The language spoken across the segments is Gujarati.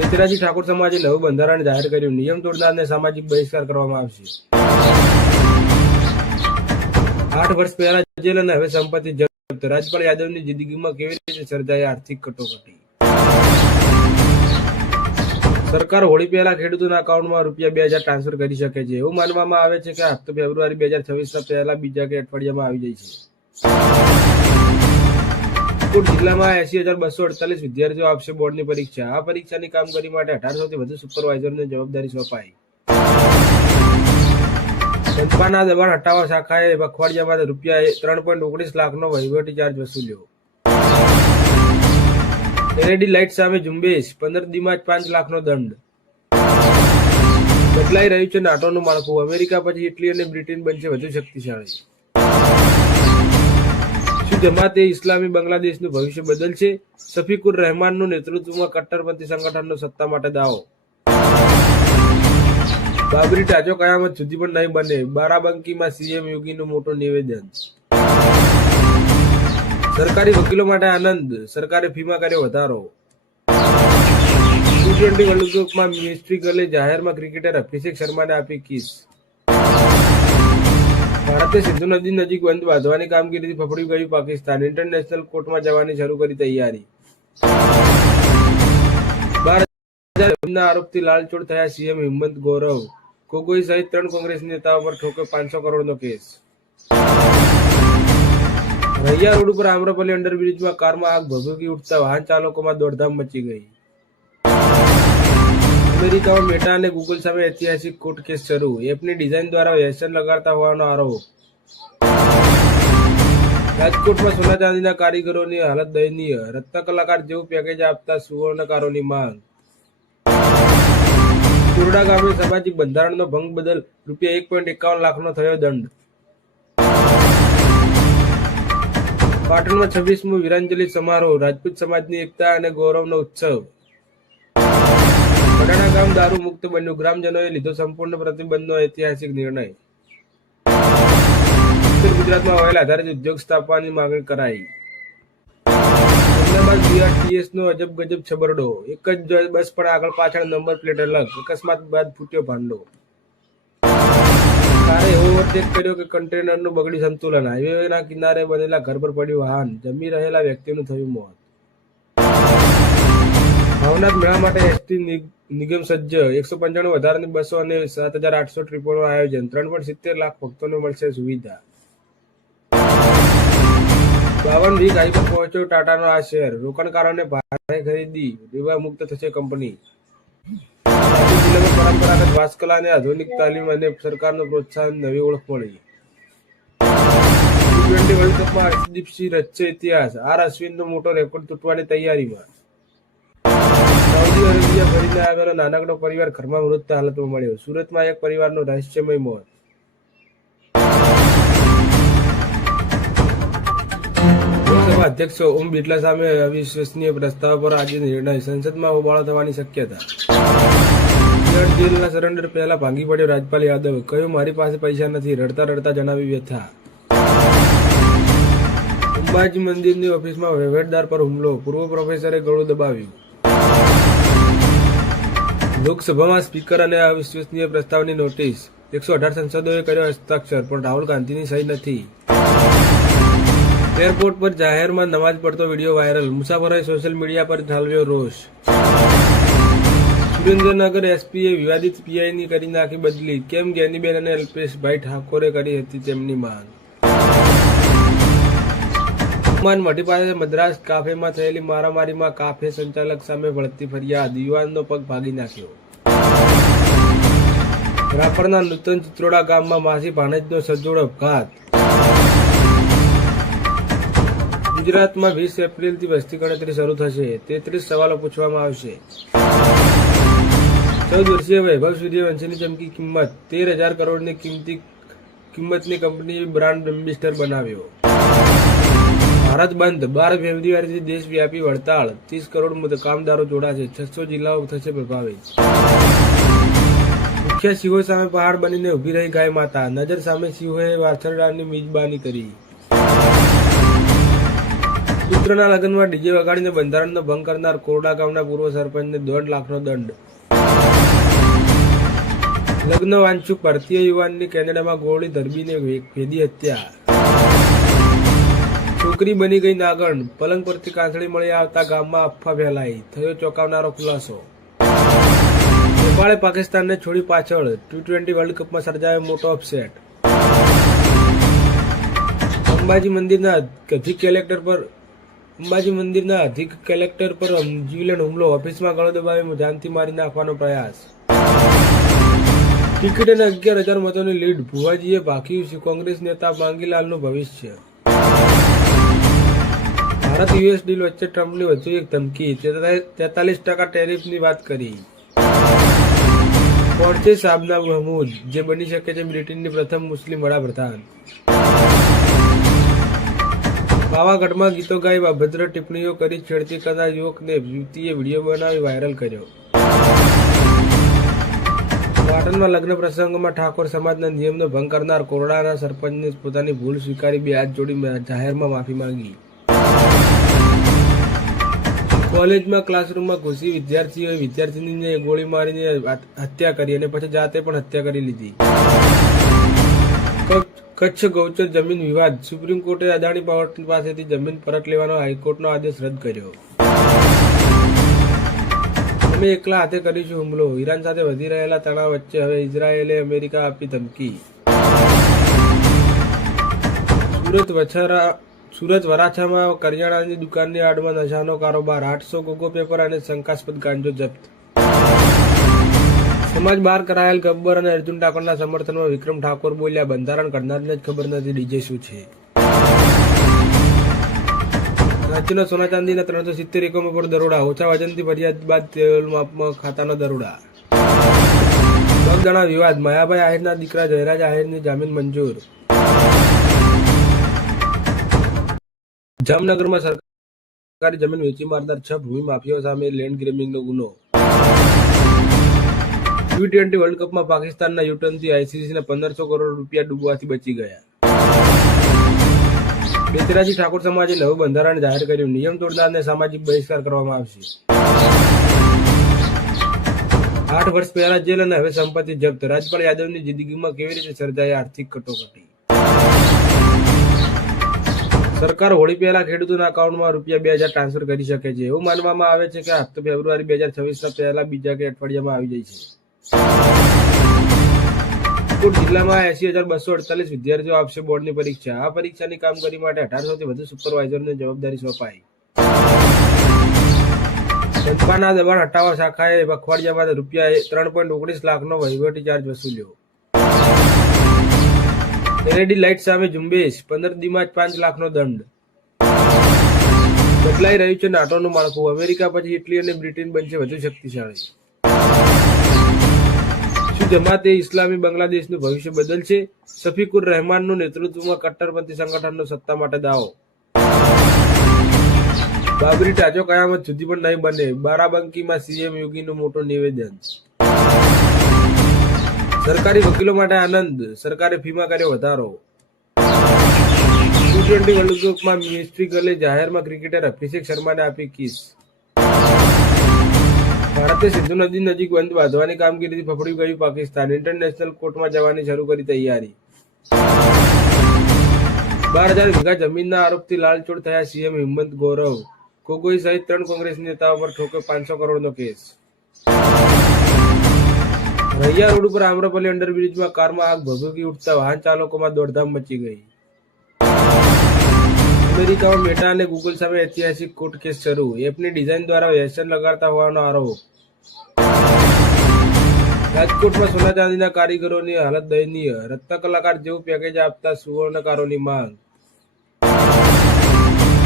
બેચરાજી ઠાકોર સમાજે નવું બંધારણ જાહેર કર્યું. નિયમ તોડનારને સામાજિક બહિષ્કાર કરવામાં આવશે. આઠ વર્ષ પહેલા જેલ અને હવે સંપત્તિ જપ્ત. રાજપાલ યાદવની જિંદગીમાં કેવી રીતે સર્જાઈ આર્થિક કટોકટી? સરકાર હોળી પહેલા ખેડૂતોના અકાઉન્ટમાં રૂપિયા બે હજાર ટ્રાન્સફર કરી શકે છે. એવું માનવામાં આવે છે કે હપ્તો ફેબ્રુઆરી બે હજાર છવ્વીસના પહેલા બીજા કે અઠવાડિયામાં આવી જાય છે. રાજકોટ જિલ્લામાં એસી હજાર બસો અડતાલીસ વિદ્યાર્થીઓ આપશે બોર્ડની પરીક્ષા. આ પરીક્ષાની કામગીરી માટે અઢારસો થી વધુ સુપરવાઇઝરને જવાબદારી સોંપાઈ. સંપાના દબાણ હટાવવા શાખાએ પખવાડિયામાં રૂપિયા ત્રણ પોઈન્ટ ઓગણીસ લાખનો વહીવટી ચાર્જ વસૂલ્યો. એલઈડી લાઇટ સામે ઝુંબેશ, પંદર દીમાં જ પાંચ લાખનો દંડ. બદલાઈ રહ્યું છે નાટોનું માળખું. અમેરિકા પછી ઇટલી અને બ્રિટન બનશે વધુ શક્તિશાળી. જમાતે ઇસ્લામી બાંગ્લાદેશનું ભવિષ્ય બદલશે. સફીકુર રહેમાનનું નેતૃત્વમાં કટ્ટરપંથી સંગઠનનો સત્તા માટે દાવો. બાબરી ટાચો કયામત સુધી પણ નહીં બને. બારાબંકીમાં સીએમ યોગીનું મોટું નિવેદન. સરકારી વકીલો માટે આનંદ. સરકારે ફીમાં કર્યો વધારો. ટી ટ્વેન્ટી વર્લ્ડ કપમાં મિસ્ટ્રી ગલે જાહેરમાં ક્રિકેટર અભિષેક શર્માને આપી કિસ. ભારતે સિંધુ નદી નજીક બંધ બાંધવાની કામગીરીથી ફફડી ગયું પાકિસ્તાન. ઇન્ટરનેશનલ કોર્ટમાં જવાની શરૂ કરી તૈયારી. બાર આરોપથી લાલચોડ થયા સીએમ હિંમત ગૌરવ. ગોગોઈ સહિત ત્રણ કોંગ્રેસ નેતાઓ પર ઠોકે પાંચસો કરોડનો કેસ. રૈયા રોડ ઉપર આમ્રપલ્લી અંડરબ્રિજમાં કારમાં આગ ભભૂકી ઉઠતા વાહન ચાલકોમાં દોડધામ મચી ગઈ. અમેરિકામાં મેટા અને ગૂગલ સામે ઐતિહાસિક કોર્ટ કેસ શરૂ. એપની ડિઝાઇન દ્વારા વ્યસન લગાડતા હોવાનો આરોપ. રાજકોટમાં સોના ચાંદીના કારીગરોની હાલત દયનીય. રત્ન કલાકાર જેવું પેકેજ આપતા સુવર્ણકારોની માંગ. કુરડા ગામે સામાજિક બંધારણનો ભંગ બદલ રૂપિયા એક પોઈન્ટ એકાવન લાખનો થયો દંડ. પાટણમાં છવ્વીસમો વિરાંજલિ સમારોહ. રાજપૂત સમાજની એકતા અને ગૌરવનો ઉત્સવ. વડાણા ગામ દારૂ મુક્ત બન્યું. ગ્રામજનોએ લીધો સંપૂર્ણ પ્રતિબંધનો ઐતિહાસિક નિર્ણય. ઉત્તર ગુજરાતમાં ઓઇલ આધારિત ઉદ્યોગ સ્થાપવાની માંગણી કરાઈ. અમદાવાદ બીઆરટીએસ નો અજબ ગજબ છબરડો. એક જ બસ પણ આગળ પાછળ નંબર પ્લેટ અલગ. અકસ્માત બાદ ફૂટ્યો ભાંડો. કારે ઓવરટેક કર્યો કે કન્ટેનરનું બગડી સંતુલન. હાઈવેના કિનારે બનેલા ઘર પર પડ્યું વાહન. જમી રહેલા વ્યક્તિનું થયું મોત. ભાવનાથ મેળા માટે એસટી નિગમ સજ્જ એકસો પંચાણું વધારાની બસો અને સાત હજાર આઠસો ટ્રીપોનું આયોજન. ત્રણ પોઈન્ટ સિત્તેર લાખ ભક્તોને મળશે સુવિધા. બાવન વીક આઈ પહોંચ્યો ટાટાનો આ શેર રોકાણકારોને ભારે ખરીદી રીવા મુક્ત થશે કંપની. પરંપરાગત વાસ્કલા અને આધુનિક તાલીમ અને સરકારનું પ્રોત્સાહન નવી ઓળખ મળી. ટ્વેન્ટી વર્લ્ડ કપમાં હર્ષદીપસિંહ રચશે ઇતિહાસ. આર અશ્વિનનો મોટો રેકોર્ડ તૂટવાની તૈયારીમાં. સાઉદી અરેબિયા આવેલો નાનકડો પરિવાર ઘરમાં મૃત હાલતમાં મળ્યો. સુરતમાં એક પરિવારનો રહસ્યમય મોત. લોકસભા અધ્યક્ષ ઓમ બિરલા સામે અવિશ્વસનીય પ્રસ્તાવ પર આજે નિર્ણય. સંસદમાં હોબાળો થવાની શક્યતા. જેલના સરેન્ડર પહેલા ભાંગી પડ્યો રાજપાલ યાદવ. કહ્યું, મારી પાસે પૈસા નથી. રડતા રડતા જણાવી વ્યથા. અંબાજી મંદિરની ઓફિસમાં વહીવટદાર પર હુમલો. પૂર્વ પ્રોફેસરે ગળું દબાવ્યું. લોકસભામાં સ્પીકર અને અવિશ્વસનીય પ્રસ્તાવની નોટિસ. એકસો અઢાર સંસદોએ કર્યો હસ્તાક્ષર, પણ રાહુલ ગાંધીની સહી નથી. એરપોર્ટ પર જાહેરમાં નમાજ પડતો વીડિયો વાયરલ. મુસાફરોએ સોશિયલ મીડિયા પર ઠાલવ્યો રોષ. સુરેન્દ્રનગર એસપીએ વિવાદિત પીઆઈની કરી નાખી બદલી. કેમ જ્ઞાનીબેન અને અલ્પેશભાઈ ઠાકોરે કરી હતી તેમની માંગ? મઢી પાસે મદ્રાસ કાફેમાં થયેલી મારામારીમાં કાફે સંચાલક સામે વળતી ફરિયાદ. યુવાનનો પગ ભાગી નાખ્યો. રાપરના નૂતન ચિત્રોડા ગામમાં માસી ભાણેજનો સજોડ અપઘાત. ગુજરાતમાં વીસ એપ્રિલથી વસ્તી ગણતરી શરૂ થશે. તેત્રીસ સવાલો પૂછવામાં આવશે. ચૌદ વર્ષીય વૈભવ સૂર્યવંશીની ચમકી કિંમત. તેર હજાર કરોડની કિંમતી કિંમતની કંપની બ્રાન્ડ એમ્બિસ્ટર બનાવ્યો. ભારત બંધ. બાર ફેબ્રુઆરીથી દેશવ્યાપી હડતાળ ત્રીસ કરોડ કામદારો જોડાશે. છસો જિલ્લાઓ થશે પ્રભાવિત. મુખ્ય સિંહો સામે પહાડ બનીને ઊભી રહી ગાય માતા. નજર સામે સિંહોએ વાછરડાની મિજબાની કરી. પુત્રના લગ્નમાં ડીજે વગાડીને બંધારણનો ભંગ કરનાર કોરડા ગામના પૂર્વ સરપંચને દોઢ લાખનો દંડ. લગ્ન વાંચુક ભારતીય યુવાનની કેનેડામાં ગોળી ધરબીને ભેદી હત્યા. છોકરી બની ગઈ નાગણ. પલંગ પરથી કાંસળી મળી આવતા ગામમાં અફવા ફેલાઈ. થયો ચોંકાવનારો ખુલાસો. નેપાળે પાકિસ્તાનને છોડી પાછળ. ટી ટ્વેન્ટી વર્લ્ડ કપમાં સર્જાયો મોટો અપસેટ. અંબાજી મંદિરના અધિક કલેક્ટર પર અંબાજી મંદિરના અધિક કલેક્ટર પર જીવલેણ હુમલો. ઓફિસમાં ગળો દબાવી જાનથી મારી નાખવાનો પ્રયાસ. ટિકિટ અને અગિયાર હજાર મતોની લીડ. ભુવાજીએ છે કોંગ્રેસ નેતા માંગીલાલનું ભવિષ્ય. ભારત યુએસ ડીલ વચ્ચે ટ્રમ્પની વધુ એક ધમકી, તેતાલીસ ટકા ટેરિફની વાત કરી. પહોંચે સાબના મહમૂદ, જે બની શકે છે બ્રિટનની પ્રથમ મુસ્લિમ વડાપ્રધાન. પાવાગઢમાં ગીતો ગાઈ અભદ્ર ટિપ્પણીઓ કરી છેડતી કરતા યુવકને યુવતીએ વીડિયો બનાવી વાયરલ કર્યો. પાટણમાં લગ્ન પ્રસંગમાં ઠાકોર સમાજના નિયમનો ભંગ કરનાર કોરડાના સરપંચને પોતાની ભૂલ સ્વીકારી બે હાથ જોડી જાહેરમાં માફી માંગી. કોલેજમાં ક્લાસરૂમમાં ઘૂસી વિદ્યાર્થીઓએ વિદ્યાર્થીનીને ગોળી મારીને હત્યા કરી અને પછી જાતે પણ હત્યા કરી લીધી. કચ્છ ગૌચર જમીન વિવાદ. સુપ્રીમ કોર્ટે અદાણી પાવર પાસેથી જમીન પરત લેવાનો હાઈકોર્ટનો આદેશ રદ કર્યો. અમે એકલા હાથે કરીશું હુમલો. ઈરાન સાથે વધી રહેલા તણાવ વચ્ચે હવે ઇઝરાયેલે અમેરિકા આપી ધમકી. સુરત વછરા સુરત વરાછામાં કરિયાણાની દુકાનની આડમાં નશાનો કારોબાર, આઠસો ગોગો પેપર અને શંકાસ્પદ ગાંજો જપ્ત. સમાજ બહાર કરાયેલ ગબ્બર અને અર્જુન ઠાકોરના સમર્થનમાં વિક્રમ ઠાકોર બોલ્યા, બંધારણ કરનારને જ ખબર નથી ડીજે શું છે. રાજ્યના સોના ચાંદીના ત્રણસો સિત્તેર એકમો પર દરોડા, ઓછા વજનથી ફરિયાદ બાદ તેલ માપમાં ખાતાના દરોડા. જણા વિવાદ, માયાભાઈ આહિરના દીકરા જયરાજ આહિરની જામીન મંજૂર. જામનગરમાં સરકારી જમીન વેચી મારનાર છ ભૂમિ માફિયાઓ સામે લેન્ડ ગ્રેબિંગનો ગુનો. ટી ટ્વેન્ટી વર્લ્ડ કપમાં પાકિસ્તાનના યુટર્નથી આઈસીસીના પંદરસો કરોડ રૂપિયા ડૂબવાથી બચી ગયા. બેચરાજી ઠાકોર સમાજે નવું બંધારણ જાહેર કર્યું. નિયમ તોડનારને સામાજિક બહિષ્કાર કરવામાં આવશે. આઠ વર્ષ પહેલા જેલ અને હવે સંપત્તિ જપ્ત. રાજપાલ યાદવની જિંદગીમાં કેવી રીતે સર્જાઈ આર્થિક કટોકટી? સરકાર હોળી પહેલા ખેડૂતોના અકાઉન્ટમાં રૂપિયા બે હજાર ટ્રાન્સફર કરી શકે છે. એવું માનવામાં આવે છે કે આ હપ્તો ફેબ્રુઆરી બે હજાર છવ્વીસના પહેલા બીજા કે અઠવાડિયામાં આવી જાય છે. જિલ્લામાં એસી હજાર બસો અડતાલીસ વિદ્યાર્થીઓ આપશે બોર્ડની પરીક્ષા. આ પરીક્ષાની કામગીરી માટે અઢારસોથી વધુ સુપરવાઇઝરને જવાબદારી સોંપાઈ. જનપાના દબાણ હટાવવા શાખાએ પખવાડિયામાં રૂપિયા ત્રણ પોઈન્ટ ઓગણીસ લાખનો વહીવટી ચાર્જ વસૂલ્યો. એલઈડી લાઇટ સામે ઝુંબેશ. પંદર દીમાં જ પાંચ લાખનો દંડ. બદલાઈ રહ્યું છે નાટોનું માળખું. અમેરિકા પછી ઇટલી અને બ્રિટન બનશે વધુ શક્તિશાળી. શું જમાતે ઇસ્લામી બાંગ્લાદેશનું ભવિષ્ય બદલશે? શફીકુર રહેમાનનું નેતૃત્વમાં કટ્ટરપંથી સંગઠનનો સત્તા માટે દાવો. બાબરી ટાંચો કયામત સુધી પણ નહીં બને. બારાબંકીમાં સીએમ યોગીનું મોટું નિવેદન. સરકારી વકીલો માટે આનંદ. સરકારે ફીમાં કર્યો વધારો. ટી ટ્વેન્ટી વર્લ્ડ કપમાં મિસ્ટ્રી ગલે જાહેરમાં ક્રિકેટર અભિષેક શર્માને આપી કિસ ભારતે સિંધુ નદી નજીક બંધ બાંધવાની કામગીરીથી ફફડી ગયું પાકિસ્તાન. ઇન્ટરનેશનલ કોર્ટમાં જવાની શરૂ કરી તૈયારી. બાર હજાર વીઘા જમીનના આરોપથી લાલચોળ થયા સીએમ હિંમત ગૌરવ. ગોગોઈ સહિત ત્રણ કોંગ્રેસ નેતાઓ પર ઠોકે પાંચસો કરોડનો કેસ. રૈયા રોડ ઉપર આમ્રપલ્લી અંડરબ્રિજમાં કારમાં આગ ભભૂકી ઉઠતા વાહન ચાલકોમાં દોડધામ મચી ગઈ. અમેરિકામાં મેટા અને ગૂગલ સામે ઐતિહાસિક કોર્ટ કેસ શરૂ. એપની ડિઝાઇન દ્વારા વ્યસન લગાડતા હોવાનો આરોપ. રાજકોટમાં સોના ચાંદીના કારીગરોની હાલત દયનીય. રત્ન કલાકાર જેવું પેકેજ આપતા સુવર્ણકારોની માંગ.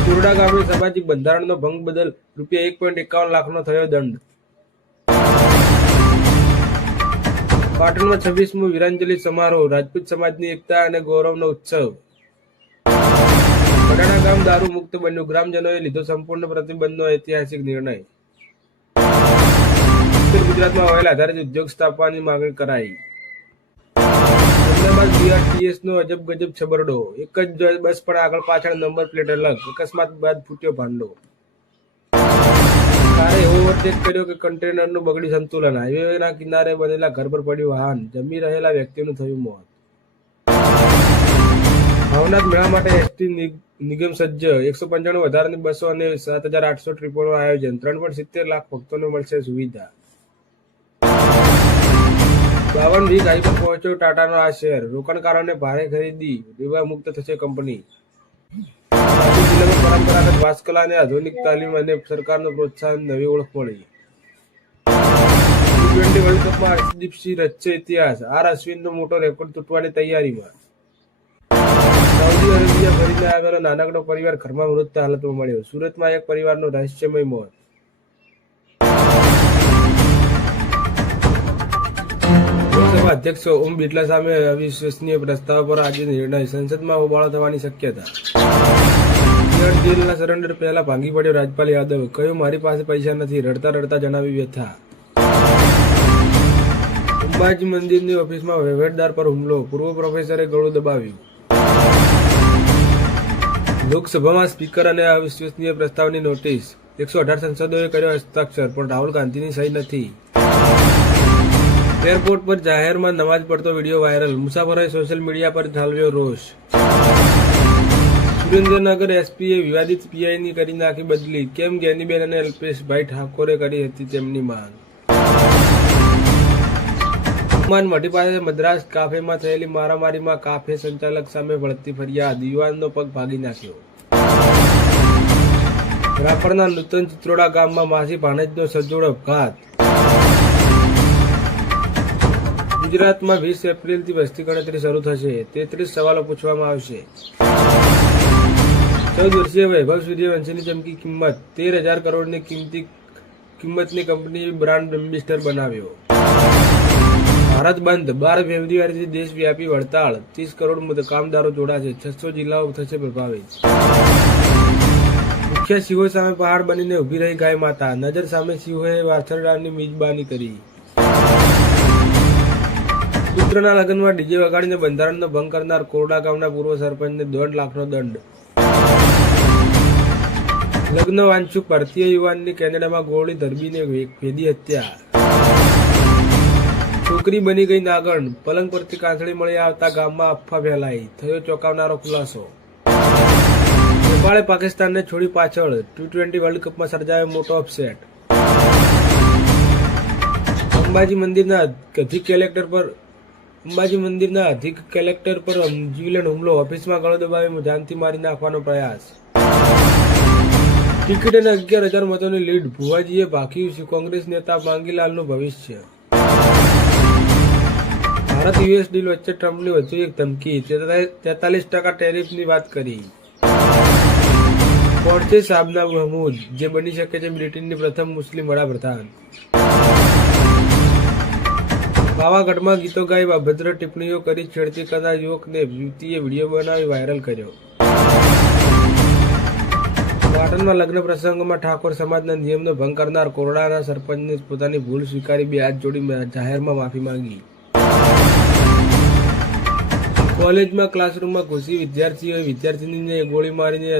ચોરડા ગામે સામાજિક બંધારણનો ભંગ બદલ રૂપિયા એક પોઈન્ટ એકાવન લાખનો થયો દંડ. પાટણમાં છવ્વીસમો વીરાંજલિ સમારોહ, રાજપૂત સમાજની એકતા અને ગૌરવનો ઉત્સવ. કડાણા ગામ દારૂ મુક્ત બન્યું. ગ્રામજનોએ લીધો સંપૂર્ણ પ્રતિબંધનો ઐતિહાસિક નિર્ણય. ઉત્તર ગુજરાતમાં ઓઇલ આધારિત ઉદ્યોગ સ્થાપવાની માંગણી કરાઈ. અમદાવાદ બીઆરટીએસ નો અજબ ગજબ છબરડો. એક જ બસ પણ આગળ પાછળ નંબર પ્લેટ અલગ. અકસ્માત બાદ ફૂટ્યો ભાંડો. કારે એવો ઓવરટેક કર્યો કે કન્ટેનરનું બગડી સંતુલન? હાઈવેના કિનારે બનેલા ઘર પર પડ્યું વાહન. જમી રહેલા વ્યક્તિનું થયું મોત. ભાવનાથ મેળા માટે એસટી નિગમ સજ્જ. એકસો પંચાણું વધારાની બસો અને સાત હજાર આઠસો ટ્રીપોનું આયોજન. ત્રણ પોઈન્ટ સિત્તેર લાખ ભક્તોને મળશે સુવિધા. બાવન વીક હાઈ પર પહોંચ્યો ટાટાનો આ શેર રોકાણકારોને ભારે ખરીદી વિવાહ મુક્ત થશે કંપની. પરંપરાગત વાસ્કલા અને આધુનિક તાલીમ અને સરકારનું પ્રોત્સાહન નવી ઓળખ મળી. ટ્વેન્ટી વર્લ્ડ કપમાં હર્ષદીપસિંહ રચશે ઇતિહાસ. આર અશ્વિનનો મોટો રેકોર્ડ તૂટવાની તૈયારીમાં. સાઉદી અરેબિયા ફરીને આવેલો નાનકડો પરિવાર ઘરમાં મૃત હાલતમાં મળ્યો. સુરતમાં એક પરિવારનો રહસ્યમય મોત. લોકસભા અધ્યક્ષ ઓમ બિરલા સામે અવિશ્વસનીય પ્રસ્તાવ પર આજે નિર્ણય. સંસદમાં હોબાળો થવાની શક્યતા. તિહાડ જેલના સરેન્ડર પહેલા ભાંગી પડ્યો રાજપાલ યાદવ. કહ્યું, મારી પાસે પૈસા નથી. રડતા રડતા જણાવી વ્યથા. અંબાજી મંદિરની ઓફિસમાં વહીવટદાર પર હુમલો. પૂર્વ પ્રોફેસરે ગળું દબાવ્યું. લોકસભામાં સ્પીકર અને અવિશ્વસનીય પ્રસ્તાવની નોટિસ. એકસો અઢાર સંસદોએ કર્યો હસ્તાક્ષર, પણ રાહુલ ગાંધીની સહી નથી. એરપોર્ટ પર જાહેરમાં નમાજ પડતો વીડિયો વાયરલ. મુસાફરોએ સોશિયલ મીડિયા પર ઠાલવ્યો રોષ. સુરેન્દ્રનગર એસપીએ વિવાદિત પીઆઈની કરી નાખી બદલી. કેમ ગેનીબેન અને અલ્પેશભાઈ ઠાકોરે કરી હતી તેમની માંગ? ઉસ્માન મઢી પાસે મદ્રાસ કાફેમાં થયેલી મારામારીમાં કાફે સંચાલક સામે વળતી ફરિયાદ. યુવાનનો પગ ભાગી નાખ્યો. રાપરના નૂતન ચિત્રોડા ગામમાં માસી ભાણેજનો સજોડ અપઘાત. ગુજરાતમાં વીસ એપ્રિલથી વસ્તી ગણતરી શરૂ થશે. તેત્રીસ સવાલો પૂછવામાં આવશે. ચૌદ વર્ષીય વૈભવ સૂર્યવંશીની ચમકી કિંમત તેર હજાર કરોડની કિંમતી કિંમતની કંપની બ્રાન્ડ એમ્બેસેડર બનાવ્યો. ભારત બંધ, બાર ફેબ્રુઆરીથી દેશવ્યાપી હડતાળ, ત્રીસ કરોડ મુદ- કામદારો જોડાશે છસો જિલ્લાઓ થશે પ્રભાવિત. મુખ્ય સિંહો સામે પહાડ બનીને ઊભી રહી ગાય માતા, નજર સામે સિંહોએ વાછરડાની મિજબાની કરી. પુત્રના લગ્નમાં ડીજે વગાડીને બંધારણનો ભંગ કરનાર કોરડા ગામના પૂર્વ સરપંચને દોઢ લાખનો દંડ. લગ્ન વાંચુક ભારતીય યુવાનની કેનેડામાં ગોળી ધરબીને ભેદી હત્યા. છોકરી બની ગઈ નાગણ. પલંગ પરથી કાંસળી મળી આવતા ગામમાં અફવા ફેલાઈ. થયો ચોંકાવનારો ખુલાસો. નેપાળે પાકિસ્તાનને છોડી પાછળ. ટી ટ્વેન્ટી વર્લ્ડ કપમાં સર્જાયો મોટો અપસેટ. અંબાજી મંદિરના ગધી કેલેક્ટર પર અંબાજી મંદિરના અધિક કલેક્ટર પર ન્યુઝીલેન્ડ હુમલો. ઓફિસમાં ગળો દબાવી જાનથી મારી નાખવાનો પ્રયાસ. ટિકિટ અને અગિયાર હજાર મતોની લીડ. ભુવાજીએ ભાખ્યું છે કોંગ્રેસ નેતા માંગીલાલનું ભવિષ્ય. ભારત યુએસ ડીલ વચ્ચે ટ્રમ્પની વધુ એક ધમકી. તેતાલીસ ટકા ટેરિફની વાત કરી. પહોંચે સાબના મહમૂદ, જે બની શકે છે બ્રિટનની પ્રથમ મુસ્લિમ વડાપ્રધાન. પાવાગઢમાં ગીતો ગાઈ અભદ્ર ટિપ્પણીઓ કરી છેડતી કરતા યુવકને યુવતીએ વીડિયો બનાવી વાયરલ કર્યો. પાટણમાં લગ્ન પ્રસંગમાં ઠાકોર સમાજના નિયમનો ભંગ કરનાર કોરડાના સરપંચને પોતાની ભૂલ સ્વીકારી બે હાથ જોડી જાહેરમાં માફી માંગી. કોલેજમાં ક્લાસરૂમમાં ઘૂસી વિદ્યાર્થીઓએ વિદ્યાર્થીનીને ગોળી મારીને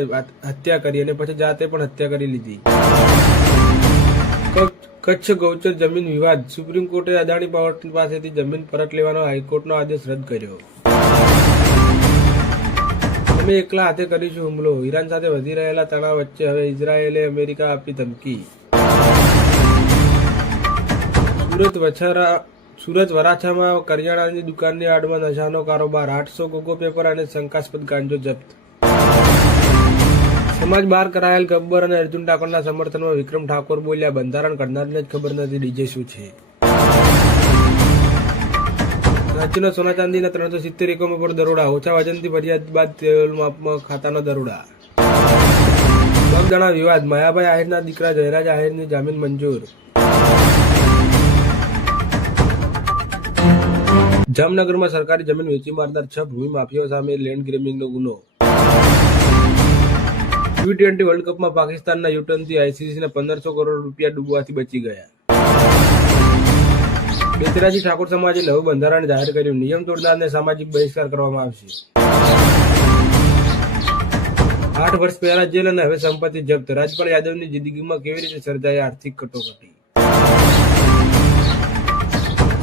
હત્યા કરી અને પછી જાતે પણ હત્યા કરી લીધી. કચ્છ- ગૌચર જમીન વિવાદ. સુપ્રીમ કોર્ટે અદાણી પાવર પાસેથી જમીન પરત લેવાનો હાઈકોર્ટનો આદેશ રદ કર્યો. અમે એકલા હાથે કરીશું હુમલો. ઈરાન સાથે વધી રહેલા તણાવ વચ્ચે હવે ઇઝરાયેલે અમેરિકા આપી ધમકી. સુરત વછારા સુરત વરાછામાં કરિયાણાની દુકાનની આડમાં નશાનો કારોબાર. આઠસો ગોગો પેપર અને શંકાસ્પદ ગાંજો જપ્ત. સમાજ બહાર કરાયેલ ગબ્બર અને અર્જુન ઠાકોરના સમર્થનમાં વિક્રમ ઠાકોર બોલ્યા, બંધારણ કરનારને જ ખબર નથી ડીજે શું છે. રાજ્યના સોના ચાંદીના ત્રણસો સિત્તેર એકમો પર દરોડા, ઓછા વજનથી ફરિયાદ બાદ તેલ માપમાં ખાતાનો દરોડા. બગદાણા વિવાદ, માયાભાઈ આહિરના દીકરા જયરાજ આહિરની જામીન મંજૂર. જામનગરમાં સરકારી જમીન વેચી મારનાર છ ભૂમિ માફિયાઓ સામે લેન્ડ ગ્રેમિંગનો ગુનો. ટી ટ્વેન્ટી વર્લ્ડ કપમાં પાકિસ્તાનના યુટર્નથી આઈસીસીના પંદરસો કરોડ રૂપિયા ડૂબવાથી બચી ગયા. બેચરાજી ઠાકોર સમાજે નવું બંધારણ જાહેર કર્યું. નિયમ તોડનારને સામાજિક બહિષ્કાર કરવામાં આવશે. આઠ વર્ષ પહેલા જેલ અને હવે સંપત્તિ જપ્ત. રાજપાલ યાદવની જિંદગીમાં કેવી રીતે સર્જાઈ આર્થિક કટોકટી?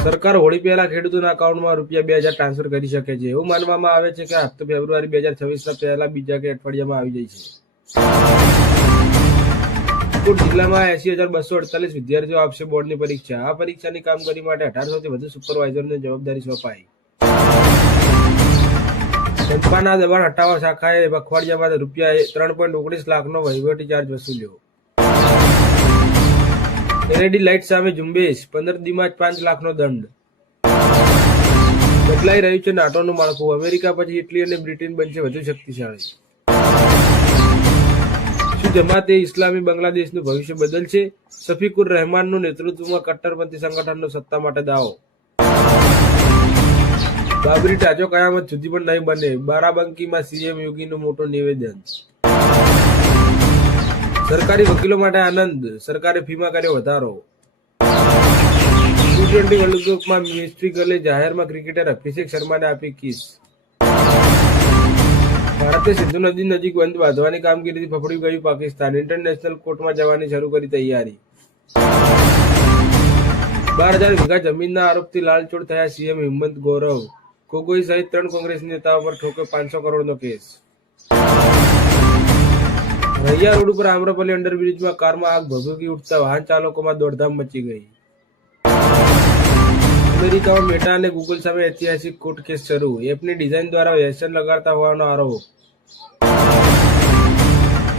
સરકાર હોળી પહેલા ખેડૂતોના અકાઉન્ટમાં રૂપિયા બે હજાર ટ્રાન્સફર કરી શકે છે. એવું માનવામાં આવે છે કે હપ્તો ફેબ્રુઆરી બે હજાર છવ્વીસના પહેલા બીજા કે અઠવાડિયામાં આવી જાય છે. રાજકોટ જિલ્લામાં એસી હજાર બસો અડતાલીસ વિદ્યાર્થીઓ આપશે બોર્ડની પરીક્ષા. આ પરીક્ષાની કામગીરી માટે અઢારસોથી વધુ સુપરવાઇઝરને જવાબદારી સોંપાઈ. સંસ્થાના દબાણ હટાવવા શાખાએ પખવાડિયામાં રૂપિયા ત્રણ પોઈન્ટ ઓગણીસ લાખનો વહીવટી ચાર્જ વસૂલ્યો. એલઈડી લાઇટ સામે ઝુંબેશ, પંદર દીમાં જ પાંચ લાખનો દંડ. બદલાઈ રહ્યું છે નાટોનું માળખું. અમેરિકા પછી ઇટલી અને બ્રિટન બનશે વધુ શક્તિશાળી. જમાતે ઇસ્લામી બાંગ્લાદેશનું ભવિષ્ય બદલશે. શફીકુર રહેમાનનું નેતૃત્વમાં કટ્ટરપંથી સંગઠનનો સત્તા માટે દાવો. બાબરી ટાચો કયામત સુધી પણ નહીં બને. બારાબંકીમાં સીએમ યોગીનું મોટું નિવેદન. સરકારી વકીલો માટે આનંદ. સરકારે ફીમાં કર્યો વધારો. ટી વર્લ્ડ કપમાં મિસ્ટ્રી ગલે જાહેરમાં ક્રિકેટર અભિષેક શર્માને આપી કિસ. ભારતે સિંધુ નદી નજીક બંધ બાંધવાની કામગીરીથી ફફડી ગયું પાકિસ્તાન. ઇન્ટરનેશનલ કોર્ટમાં જવાની શરૂ કરી તૈયારી. બાર હજાર વીઘા જમીનના આરોપથી લાલચોળ થયા સીએમ હિંમત ગૌરવ. ગોગોઈ સહિત ત્રણ કોંગ્રેસ નેતાઓ પર ઠોકે પાંચસો કરોડનો કેસ. રૈયા રોડ ઉપર આમ્રપલ્લી અંડરબ્રિજમાં કારમાં આગ ભભૂકી ઉઠતા વાહન ચાલકોમાં દોડધામ મચી ગઈ. અમેરિકામાં મેટા અને ગૂગલ સામે ઐતિહાસિક કોર્ટ કેસ શરૂ. એપની ડિઝાઇન દ્વારા વ્યસન લગાડતા હોવાનો આરોપ.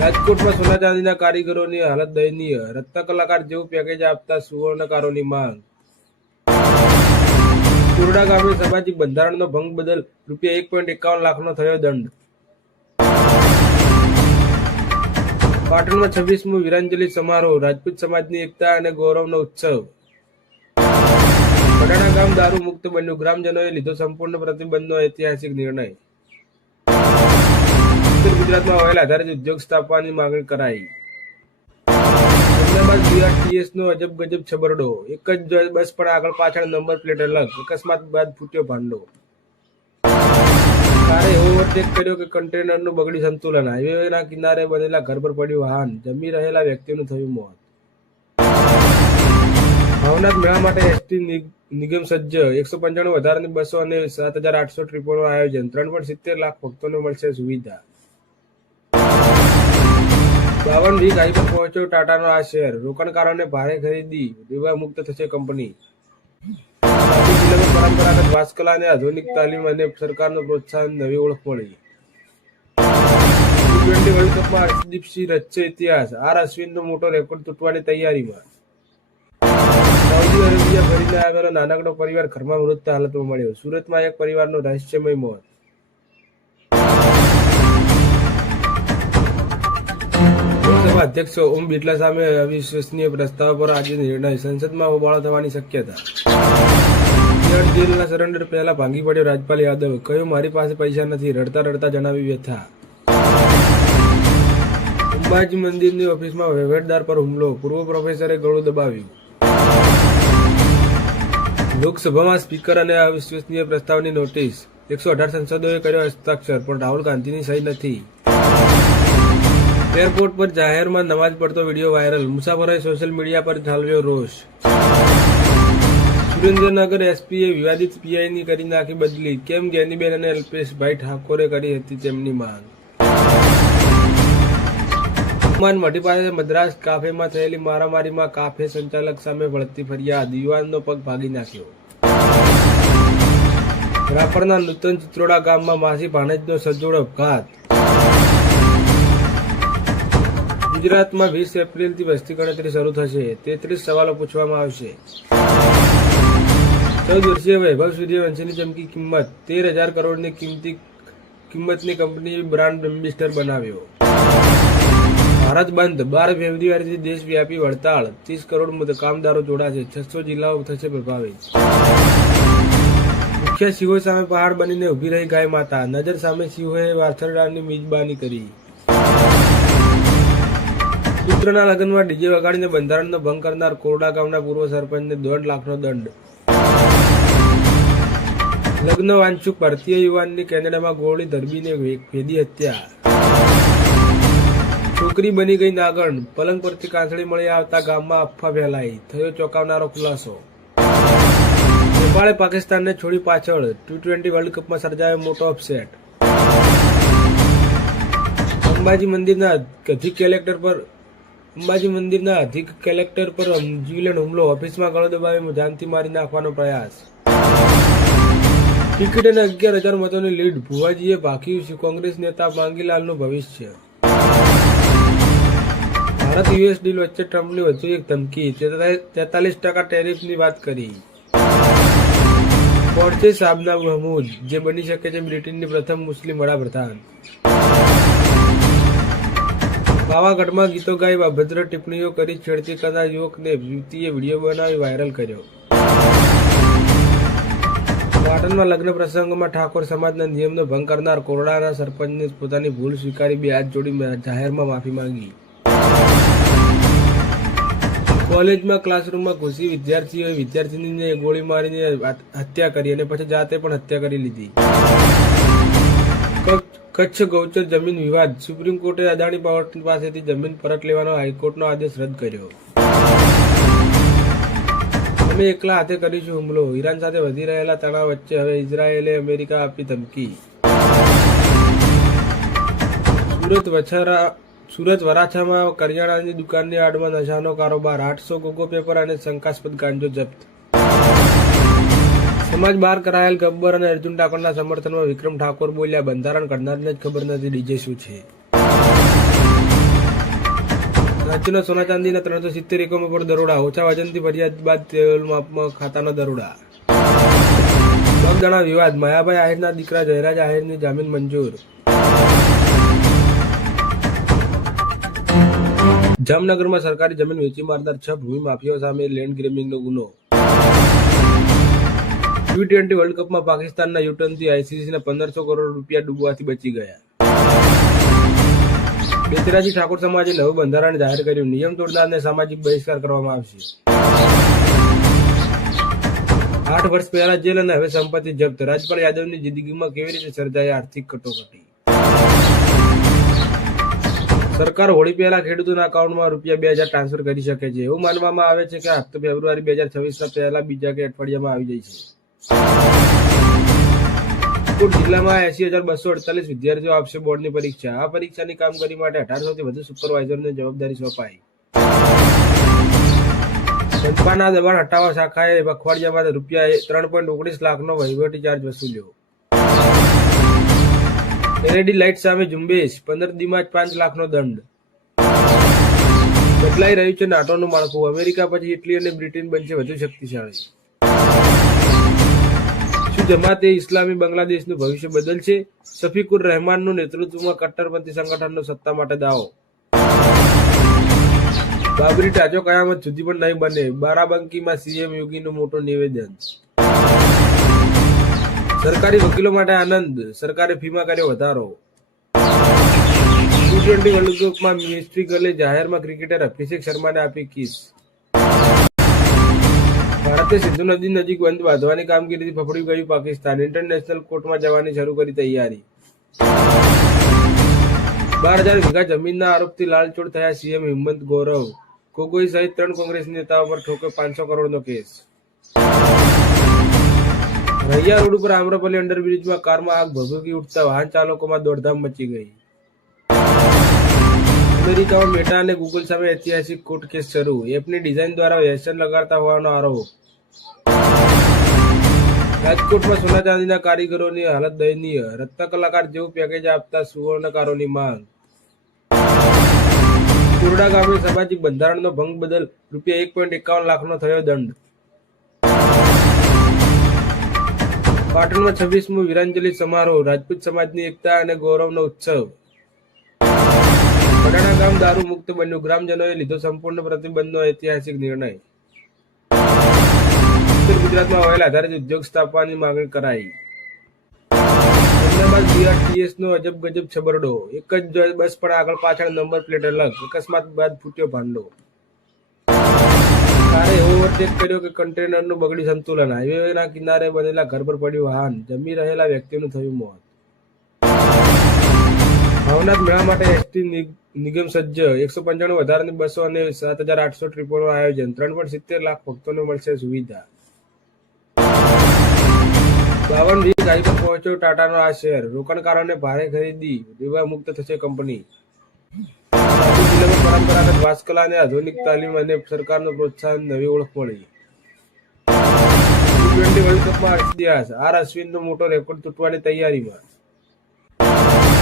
રાજકોટમાં સોના ચાંદીના કારીગરોની હાલત દયનીય. રત્ન કલાકાર જેવું પેકેજ આપતા સુવર્ણકારોની માંગ. કુરડા ગામે સામાજિક બંધારણનો ભંગ બદલ રૂપિયા એક પોઈન્ટ એકાવન લાખનો થયો દંડ. પાટણમાં છવ્વીસમો વીરાંજલિ સમારોહ. રાજપૂત સમાજની એકતા અને ગૌરવનો ઉત્સવ. પડાણા ગામ દારૂ મુક્ત બન્યું. ગ્રામજનોએ લીધો સંપૂર્ણ પ્રતિબંધનો ઐતિહાસિક નિર્ણય. ઉત્તર ગુજરાતમાં ઓઇલ આધારિત ઉદ્યોગ સ્થાપવાની માંગણી કરાઈ. અમદાવાદ બીઆરટીએસ નો અજબ ગજબ છબરડો. એક જ બસ પણ આગળ પાછળ નંબર પ્લેટ અલગ. અકસ્માત બાદ ફૂટ્યો ભાંડો. કારે ઓવરટેક કર્યો કે કન્ટેનરનું બગડી સંતુલન. હાઈવેના કિનારે બનેલા ઘર પર પડ્યું વાહન. જમી રહેલા વ્યક્તિનું થયું મોત. ભાવનાથ મેળા માટે એસટી નિગમ સજ્જ એકસો પંચાણું વધારાની બસો અને સાત હજાર આઠસો ટ્રીપોનું આયોજન. ત્રણ પોઈન્ટ સિત્તેર લાખ ભક્તોને મળશે સુવિધા. બાવન વીક આઈ પર પહોંચ્યો ટાટાનો આ શેર રોકાણકારોને ભારે ખરીદી દેવા મુક્ત થશે કંપની. પરંપરાગત વાસ્કલા અને આધુનિક તાલીમ અને સરકારનું પ્રોત્સાહન નવી ઓળખ મળી. ટ્વેન્ટી વર્લ્ડ કપમાં હર્ષદીપસિંહ રચશે ઇતિહાસ. આર અશ્વિનનો મોટો રેકોર્ડ તૂટવાની તૈયારીમાં. સાઉદી અરેબિયા ફરીને આવેલો નાનકડો પરિવાર ઘરમાં મૃત હાલતમાં મળ્યો. સુરતમાં એક પરિવારનો રહસ્યમય મોત. લોકસભા અધ્યક્ષ ઓમ બિરલા સામે અવિશ્વસનીય પ્રસ્તાવ પર આજે નિર્ણય. સંસદમાં હોબાળો થવાની શક્યતા. જેલના સરેન્ડર પહેલા ભાંગી પડ્યો રાજપાલ યાદવ. કહ્યું, મારી પાસે પૈસા નથી. રડતા રડતા જણાવી વ્યથા. અંબાજી મંદિરની ઓફિસમાં વહીવટદાર પર હુમલો. પૂર્વ પ્રોફેસરે ગળું દબાવ્યું. લોકસભામાં સ્પીકર અને અવિશ્વસનીય પ્રસ્તાવની નોટિસ. એકસો અઢાર સંસદોએ કર્યો હસ્તાક્ષર, પણ રાહુલ ગાંધીની સહી નથી. એરપોર્ટ પર જાહેરમાં નમાજ પડતો વીડિયો વાયરલ. મુસાફરોએ સોશિયલ મીડિયા પર ઠાલવ્યો રોષ. સુરેન્દ્રનગર એસપીએ વિવાદિત પીઆઈની કરી નાખી બદલી. કેમ જ્ઞાનીબેન અને અલ્પેશભાઈ ઠાકોરે કરી હતી તેમની માંગ? ઉસ્માન મઢી પાસે મદ્રાસ કાફેમાં થયેલી મારામારીમાં કાફે સંચાલક સામે વળતી ફરિયાદ. યુવાનનો પગ ભાગી નાખ્યો. રાપરના નૂતન ચિત્રોડા ગામમાં માસી ભાણેજનો સજોડ અપઘાત. ગુજરાતમાં વીસ એપ્રિલથી વસ્તી ગણતરી શરૂ થશે. તેત્રીસ સવાલો પૂછવામાં આવશે. ચૌદ વર્ષીય વૈભવ સૂર્યવંશીની ચમકી કિંમત. તેર હજાર કરોડની કિંમતી કિંમતની કંપની બ્રાન્ડ એમ્બિસ્ટર બનાવ્યો. ભારત બંધ. બાર ફેબ્રુઆરીથી દેશવ્યાપી વડતાળ. ત્રીસ કરોડ મુદ- કામદારો જોડાશે. છસો જિલ્લાઓ થશે પ્રભાવિત. મુખ્ય સિંહો સામે પહાડ બનીને ઊભી રહી ગાય માતા. નજર સામે સિંહોએ વાછરડાની મિજબાની કરી. પુત્રના લગ્નમાં ડીજે વગાડીને બંધારણનો ભંગ કરનાર કોરડા ગામના પૂર્વ સરપંચને દોઢ લાખનો દંડ. લગ્ન વાંચુક ભારતીય યુવાનની કેનેડામાં ગોળી ધરબીને ભેદી હત્યા. છોકરી બની ગઈ નાગણ. પલંગ પરથી કાંસળી મળી આવતા ગામમાં અફવા ફેલાઈ. થયો ચોંકાવનારો ખુલાસો. નેપાળે પાકિસ્તાનને છોડી પાછળ. ટી ટ્વેન્ટી વર્લ્ડ કપમાં સર્જાયો મોટો અપસેટ અંબાજી મંદિરના અધિક કલેક્ટર પર અંબાજી મંદિરના અધિક કલેક્ટર પર જીવલેણ હુમલો. ઓફિસમાં ગળો દબાવી જાનથી મારી નાખવાનો પ્રયાસ. ટિકિટ અને અગિયાર હજાર મતોની લીડ. ભુવાજીએ ભાખ્યું છે કોંગ્રેસ નેતા માંગીલાલનું ભવિષ્ય. ભારત યુએસ ડીલ વચ્ચે ટ્રમ્પની વધુ એક ધમકી. તેતાલીસ ટકા ટેરિફની વાત કરી. પોર્ચે સાબના મહમૂદ, જે બની શકે છે બ્રિટનની પ્રથમ મુસ્લિમ વડાપ્રધાન. પાવાગઢમાં ગીતો ગાઈ અભદ્ર ટિપ્પણીઓ કરી છેડતી કરતા યુવકને યુવતીએ વીડિયો બનાવી વાયરલ કર્યો. પાટણમાં લગ્ન પ્રસંગોમાં ઠાકોર સમાજના નિયમનો ભંગ કરનાર કોરડાના સરપંચને પોતાની ભૂલ સ્વીકારી બે હાથ જોડી જાહેરમાં માફી માંગી. કોલેજમાં ક્લાસરૂમમાં ઘૂસી વિદ્યાર્થીઓએ વિદ્યાર્થીનીને ગોળી મારીને હત્યા કરી અને પછી જાતે પણ હત્યા કરી લીધી. કચ્છ- ગૌચર જમીન વિવાદ. સુપ્રીમ કોર્ટે અદાણી પાવર પાસેથી જમીન પરત લેવાનો હાઈકોર્ટનો આદેશ રદ કર્યો. અમે એકલા હાથે કરીશું હુમલો. ઈરાન સાથે વધી રહેલા તણાવ વચ્ચે હવે ઇઝરાયેલે અમેરિકા આપી ધમકી. સુરત વછરા સુરત વરાછામાં કરિયાણાની દુકાનની આડમાં નશાનો કારોબાર, આઠસો ગોગો પેપર અને શંકાસ્પદ ગાંજો જપ્ત. સમાજ બહાર કરાયેલ ગબ્બર અને અર્જુન ઠાકોરના સમર્થનમાં વિક્રમ ઠાકોર બોલ્યા, બંધારણ કરનારને જ ખબર નથી ડીજે શું છે. રાજ્યના સોના ચાંદીના ત્રણસો સિત્તેર એકમો પર દરોડા, ઓછા વજનથી ફરિયાદ બાદ તેલ માપમાં ખાતાના દરોડા. બગદાણા વિવાદ, માયાભાઈ આહિરના દીકરા જયરાજ આહિરની જામીન મંજૂર. જામનગરમાં સરકારી જમીન વેચી મારનાર છ ભૂમિ માફિયાઓ સામે લેન્ડ ગ્રેમિંગનો ગુનો. ટી ટ્વેન્ટી વર્લ્ડ કપમાં પાકિસ્તાનના યુટર્નથી આઈસીસીના પંદરસો કરોડ રૂપિયા ડૂબવાથી બચી ગયા. બેતરાજી ઠાકોર સમાજે નવું બંધારણ જાહેર કર્યું. નિયમ તોડનારને સામાજિક બહિષ્કાર કરવામાં આવશે. આઠ વર્ષ પહેલા જેલ અને હવે સંપત્તિ જપ્ત. રાજપાલ યાદવની જિંદગીમાં કેવી રીતે સર્જાય આર્થિક કટોકટી? સરકાર હોળી પહેલા ખેડૂતોના અકાઉન્ટમાં રૂપિયા બે હજાર ટ્રાન્સફર કરી શકે છે. એવું માનવામાં આવે છે કે હપ્તો ફેબ્રુઆરી બે હજાર છવ્વીસના પહેલા બીજા કે અઠવાડિયામાં આવી જાય છે. જિલ્લામાં એસી હજાર બસો અડતાલીસ વિદ્યાર્થીઓ આપશે બોર્ડની પરીક્ષા. આ પરીક્ષાની કામગીરી માટે અઢારસો થી વધુ સુપરવાઇઝરને જવાબદારી સોંપાઈ. સંપાના દબાણ હટાવવા શાખાએ પખવાડિયા બાદ રૂપિયા ત્રણ પોઈન્ટ ઓગણીસ લાખનો વહીવટી ચાર્જ વસૂલ્યો. એલઈડી લાઇટ સામે ઝુંબેશ. પંદર દીમાં જ પાંચ લાખનો દંડ. બદલાઈ રહ્યું છે નાટોનું માળખું. અમેરિકા પછી ઇટલી અને બ્રિટન બનશે વધુ શક્તિશાળી. શું જમાતે ઇસ્લામી બાંગ્લાદેશનું ભવિષ્ય બદલશે? શફીકુર રહેમાનનું નેતૃત્વમાં કટ્ટરપંથી સંગઠનનો સત્તા માટે દાવો. બાબરી ટાંચો કયામત સુધી પણ નહીં બને. બારાબંકીમાં સીએમ યોગીનું મોટું નિવેદન. સરકારી વકીલો માટે આનંદ. સરકારે ફીમાં કર્યો વધારો. ટી ટ્વેન્ટી વર્લ્ડ કપમાં મિસ્ટ્રી ગલે જાહેરમાં ક્રિકેટર અભિષેક શર્માને આપી કિસ. ભારતે સિંધુ નદી નજીક બંધ બાંધવાની કામગીરીથી ફફડી ગયું પાકિસ્તાન. ઇન્ટરનેશનલ કોર્ટમાં જવાની શરૂ કરી તૈયારી. બાર હજાર વીઘા જમીનના આરોપથી લાલચોળ થયા સીએમ હિંમત ગૌરવ. ગોગોઈ સહિત ત્રણ કોંગ્રેસ નેતાઓ પર ઠોકે પાંચસો કરોડનો કેસ. રૈયા રોડ ઉપર આમ્રપલ્લી અંડરબ્રિજમાં કારમાં આગ ભભૂકી ઉઠતા વાહન ચાલકોમાં દોડધામ મચી ગઈ. અમેરિકામાં મેટા અને ગૂગલ સામે ઐતિહાસિક કોર્ટ કેસ શરૂ. એપની ડિઝાઇન દ્વારા વ્યસન લગાડતા હોવાનો આરોપ. રાજકોટમાં સોના ચાંદીના કારીગરોની હાલત દયનીય. રત્ન કલાકાર જેવું પેકેજ આપતા સુવર્ણકારોની માંગ. કુરડા ગામે સામાજિક બંધારણનો ભંગ બદલ રૂપિયા એક પોઈન્ટ એકાવન લાખનો થયો દંડ. પાટણમાં છવ્વીસમો વીરાંજલિ સમારોહ, રાજપૂત સમાજની એકતા અને ગૌરવનો ઉત્સવ. વડાણા ગામ દારૂ મુક્ત બન્યું. ગ્રામજનોએ લીધો સંપૂર્ણ પ્રતિબંધનો ઐતિહાસિક નિર્ણય. ઉત્તર ગુજરાતમાં ઓઇલ આધારિત ઉદ્યોગ સ્થાપવાની માંગણી કરાઈ. અમદાવાદ બીઆરટીએસ નો અજબ ગજબ છબરડો. એક જ બસ પણ આગળ પાછળ નંબર પ્લેટ અલગ. અકસ્માત બાદ ફૂટ્યો ભાંડો. કારે એવો ઓવરટેક કર્યો કે કન્ટેનરનું બગડી સંતુલન હાઈવેના કિનારે બનેલા ઘર પર પડ્યું વાહન, જમી રહેલા વ્યક્તિનું થયું મોત. ભાવનાથ મેળા માટે એસટી નિગમ સજ્જ. એકસો પંચાણું વધારાની બસો અને સાત હજાર આઠસો ટ્રીપોનું આયોજન. ત્રણ પોઈન્ટ સિત્તેર લાખ ભક્તોને મળશે સુવિધા. બાવન વીસ ગાડી પહોંચ્યો ટાટાનો આ શેર રોકાણકારોને ભારે ખરીદી દેવા મુક્ત થશે કંપની. તાપી પરંપરાગત વાસ્કલા અને આધુનિક તાલીમ અને સરકારનું પ્રોત્સાહન નવી ઓળખ મળી. ટ્વેન્ટી વર્લ્ડ કપમાં ઇતિહાસ, આર અશ્વિનનો મોટો રેકોર્ડ તૂટવાની તૈયારીમાં.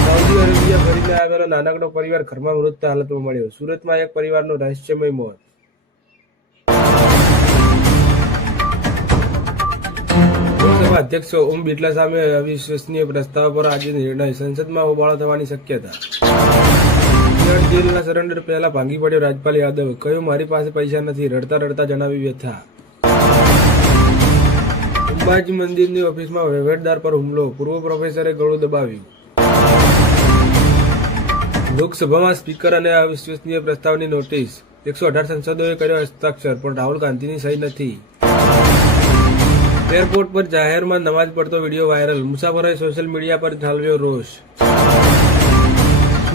સાઉદી અરેબિયા ફરીને આવેલો નાનકડો પરિવાર ઘરમાં મૃત હાલતમાં મળ્યો. સુરતમાં એક પરિવારનો રહસ્યમય મોત. અધ્યક્ષ ઓમ બિરલા સામે અવિશ્વસનીય પ્રસ્તાવ પર આજે નિર્ણય. સંસદમાં હોબાળો થવાની શક્યતા. તિહાડ જેલના સરેન્ડર પહેલા ભાંગી પડ્યો રાજપાલ યાદવ. કહ્યું, મારી પાસે પૈસા નથી. રડતા રડતા જણાવી વ્યથા. અંબાજી મંદિરની ઓફિસમાં વહીવટદાર પર હુમલો. પૂર્વ પ્રોફેસરે ગળું દબાવ્યું. લોકસભામાં સ્પીકર અને અવિશ્વસનીય પ્રસ્તાવની નોટિસ. એકસો અઢાર સંસદોએ કર્યો હસ્તાક્ષર, પણ રાહુલ ગાંધીની સહી નથી. એરપોર્ટ પર જાહેરમાં નમાજ પડતો વીડિયો વાયરલ. મુસાફરોએ સોશિયલ મીડિયા પર ઠાલવ્યો રોષ.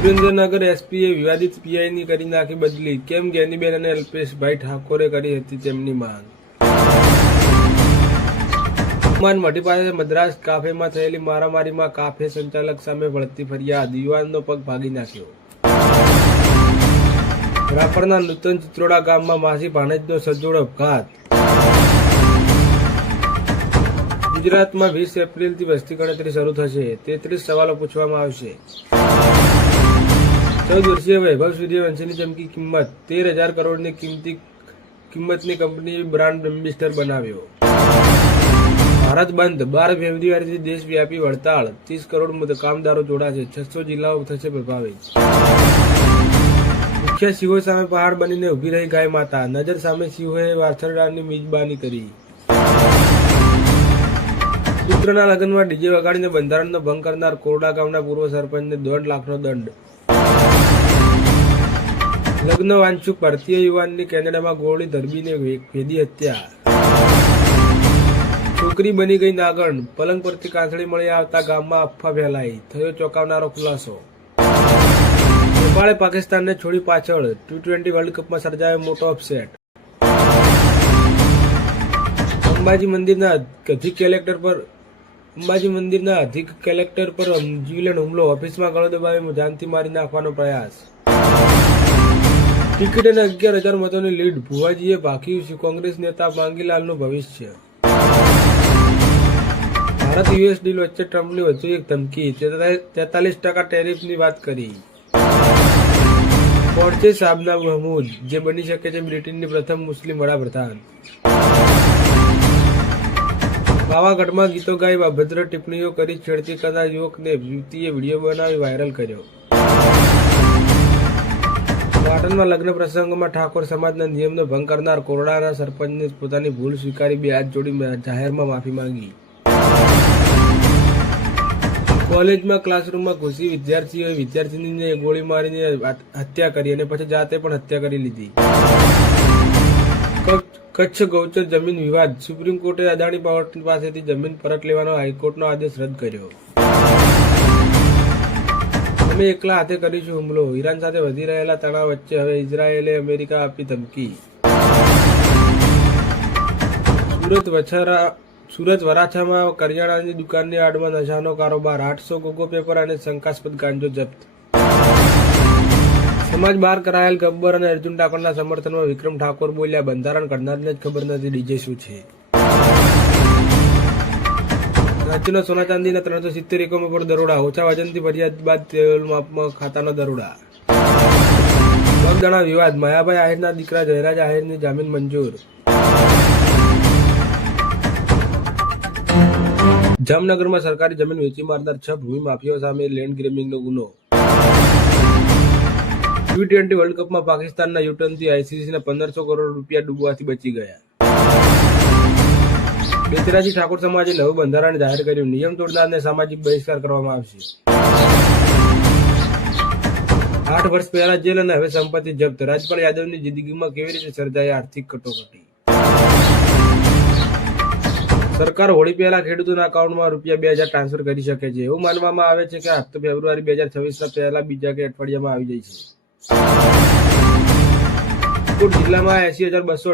સુરેન્દ્રનગર એસપીએ વિવાદિત પીઆઈની કરી નાખી બદલી. કેમ ગેનીબેન અને અલ્પેશભાઈ ઠાકોરે કરી હતી તેમની માંગ? ઉસ્માન મઢી પાસે મદ્રાસ કાફેમાં થયેલી મારામારીમાં કાફે સંચાલક સામે વળતી ફરિયાદ. યુવાનનો પગ ભાગી નાખ્યો. રાપરના નૂતન ચિત્રોડા ગામમાં માસી ભાણેજનો સજોડ અપઘાત. ગુજરાતમાં વીસ એપ્રિલથી વસ્તી ગણતરી શરૂ થશે. તેત્રીસ સવાલો પૂછવામાં આવશે. ચૌદ વર્ષીય વૈભવ સૂર્યવંશીની ચમકી કિંમત તેર હજાર કરોડની કિંમતી કિંમતની કંપની બ્રાન્ડ એમ્બેસેડર બનાવ્યો. ભારત બંધ, બાર ફેબ્રુઆરીથી દેશવ્યાપી વડતાળ ત્રીસ કરોડ મુદ- કામદારો જોડાશે, છસો જિલ્લાઓ થશે પ્રભાવિત. મુખ્ય સિંહો સામે પહાડ બનીને ઊભી રહી ગાય માતા, નજર સામે સિંહોએ વાછરડાની મિજબાની કરી. પુત્રના લગ્નમાં ડીજે વગાડીને બંધારણનો ભંગ કરનાર કોરડા ગામના પૂર્વ સરપંચને દોઢ લાખનો દંડ. લગ્ન વાંચુક ભારતીય યુવાનની કેનેડામાં ગોળી ધરબીને ભેદી હત્યા. છોકરી બની ગઈ નાગણ. પલંગ પરથી કાંસળી મળી આવતા ગામમાં અફવા ફેલાઈ. થયો ચોંકાવનારો ખુલાસો. નેપાળે પાકિસ્તાનને છોડી પાછળ. ટી ટ્વેન્ટી વર્લ્ડ કપમાં સર્જાયો મોટો અપસેટ. અંબાજી મંદિરના અધિક કલેક્ટર પર, અંબાજી મંદિરના અધિક કલેક્ટર પર જીવલેણ હુમલો. ઓફિસમાં ગળો દબાવી જાનથી મારી નાખવાનો પ્રયાસ. ટિકિટ અને અગિયાર હજાર મતોની લીડ. ભુવાજીએ ભાગ્યું છે કોંગ્રેસ નેતા માંગીલાલનું ભવિષ્ય. ભારત યુએસ ડીલ વચ્ચે ટ્રમ્પની વધુ એક ધમકી. તેતાલીસ ટકા ટેરિફની વાત કરી. પહોંચે સાબના મહમૂદ, જે બની શકે છે બ્રિટનની પ્રથમ મુસ્લિમ વડાપ્રધાન. પાવાગઢમાં ગીતો ગાઈ અભદ્ર ટિપ્પણીઓ કરી છેડતી કરતા યુવકને યુવતીએ વીડિયો બનાવી વાયરલ કર્યો. પાટણમાં લગ્ન પ્રસંગમાં ઠાકોર સમાજના નિયમનો ભંગ કરનાર કોરડાના સરપંચને પોતાની ભૂલ સ્વીકારી બે હાથ જોડી જાહેરમાં માફી માંગી. કોલેજમાં ક્લાસરૂમમાં ઘૂસી વિદ્યાર્થીઓએ વિદ્યાર્થીનીને ગોળી મારીને હત્યા કરી અને પછી જાતે પણ હત્યા કરી લીધી. કચ્છ- ગૌચર જમીન વિવાદ. સુપ્રીમ કોર્ટે અદાણી પાવર પાસેથી જમીન પરત લેવાનો હાઈકોર્ટનો આદેશ રદ કર્યો. અમે એકલા હાથે કરીશું હુમલો. ઈરાન સાથે વધી રહેલા તણાવ વચ્ચે હવે ઇઝરાયેલે અમેરિકા આપી ધમકી. સુરત વછરા સુરત વરાછામાં કરિયાણાની દુકાનની આડમાં નશાનો કારોબાર. આઠસો ગોગો પેપર અને શંકાસ્પદ ગાંજો જપ્ત. સમાજ બહાર કરાયેલ ગબ્બર અને અર્જુન ઠાકોરના સમર્થનમાં વિક્રમ ઠાકોર બોલ્યા, બંધારણ કરનારને જ ખબર નથી ડીજે શું છે. રાજ્યના સોના ચાંદીના ત્રણસો સિત્તેર એકમો પર દરોડા. ઓછા વજનથી ફરિયાદ બાદ તેલ માપમાં ખાતાનો દરોડા. બગદાણા વિવાદ. માયાભાઈ આહિરના દીકરા જયરાજ આહિરની જામીન મંજૂર. જામનગરમાં સરકારી જમીન વેચી મારનાર છ ભૂમિ માફિયાઓ સામે લેન્ડ ગ્રેબિંગનો ગુનો. ટી ટ્વેન્ટી વર્લ્ડ કપમાં પાકિસ્તાનના યુટર્નથી આઈસીસીના પંદરસો કરોડ રૂપિયા ડૂબવાથી બચી ગયા. બેચરાજી ઠાકોર સમાજે નવું બંધારણ જાહેર કર્યું. નિયમ તોડનારને સામાજિક બહિષ્કાર કરવામાં આવશે. આઠ વર્ષ પહેલા જેલ અને હવે સંપત્તિ જપ્ત. રાજપાલ યાદવની જિંદગીમાં કેવી રીતે સર્જાઈ આર્થિક કટોકટી? સરકાર હોળી પહેલા ખેડૂતોના અકાઉન્ટમાં રૂપિયા બે હજાર ટ્રાન્સફર કરી શકે છે. એવું માનવામાં આવે છે કે હપ્તો ફેબ્રુઆરી બે હજાર છવ્વીસના પહેલા બીજા કે અઠવાડિયામાં આવી જાય છે. જિલ્લામાં એસી હજાર બસો